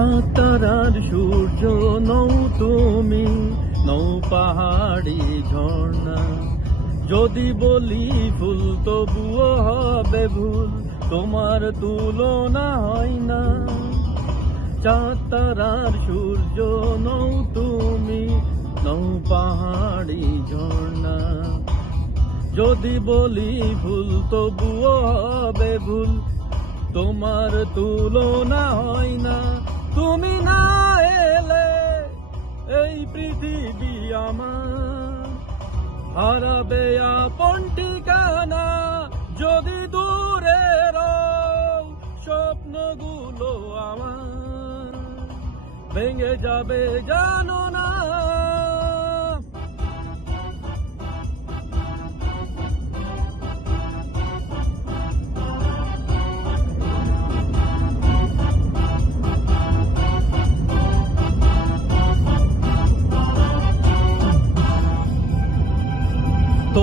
চাতারার সূর্য নৌ তুমি নৌ পাহাড়ি ঝর্ণা। যদি বলি ফুল তবুও হবে ভুল, তোমার তুলনা হয় না। চাতারার সূর্য নৌ তুমি নৌ পাহাড়ি ঝর্ণা। যদি বলি ফুল তবুও হবে ভুল, তোমার তুলনা হয় না। তুমি না এলে এই পৃথিবী আমার। হারাবে আপন ঠিকানা যদি দূরে স্বপ্নগুলো আমার। ভেঙে যাবে জানো না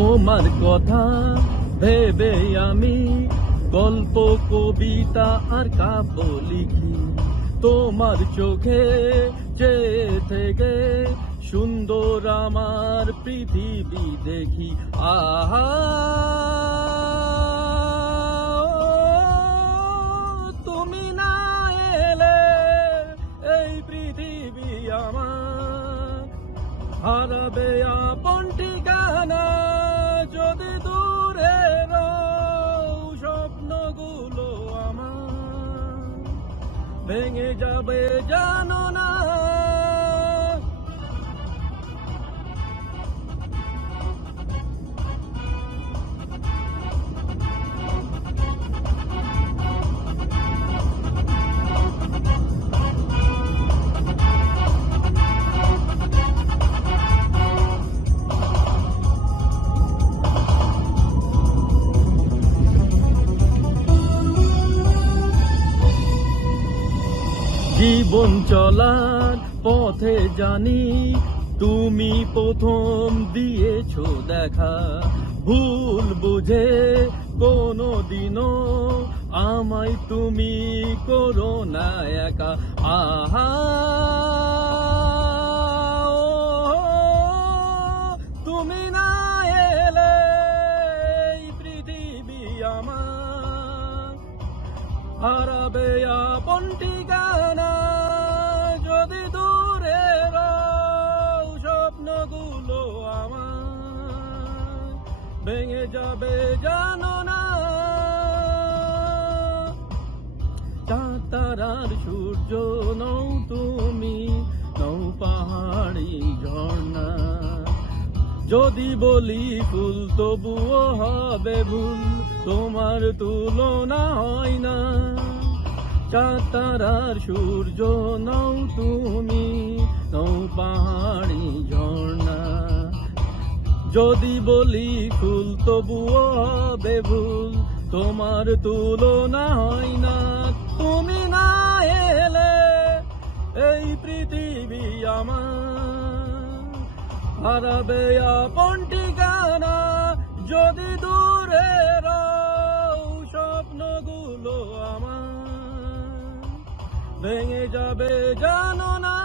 তোমার কথা ভেবে আমি গল্প, কবিতা আর কাব্য লিখি। তোমার চোখে চেয়ে থেকে সুন্দর আমার পৃথিবী দেখি। আহা! তুমি না এলে এই পৃথিবী আমার হারাবে আপন ভেঙে যাবে জানো না জীবন চলার পথে জানি তুমি প্রথম দিয়েছ দেখা। ভুল বুঝে কোনো দিনও আমায় তুমি করো না একা। আহা হারাবে আপন ঠিকানা যদি দূরে স্বপ্নগুলো আমার, ভেঙে যাবে জানো না। চাতারার সূর্য নৌ তুমি নৌ পাহাড়ি ঝর্ণা। যদি বলি ফুল তবুও হবে ভুল, তোমার তুলনা হয় না। চাতারার সূর্য নৌ তুমি নৌ পাহাড়ি ঝর্ণা। যদি বলি ফুল তবুও হবে ভুল, তোমার তুলনা হয় না। তুমি না এলে এই পৃথিবী আমার। হারাবে আপন ঠিকানা, যদি দূরে রও স্বপ্নগুলো আমার। ভেঙে যাবে জানো না।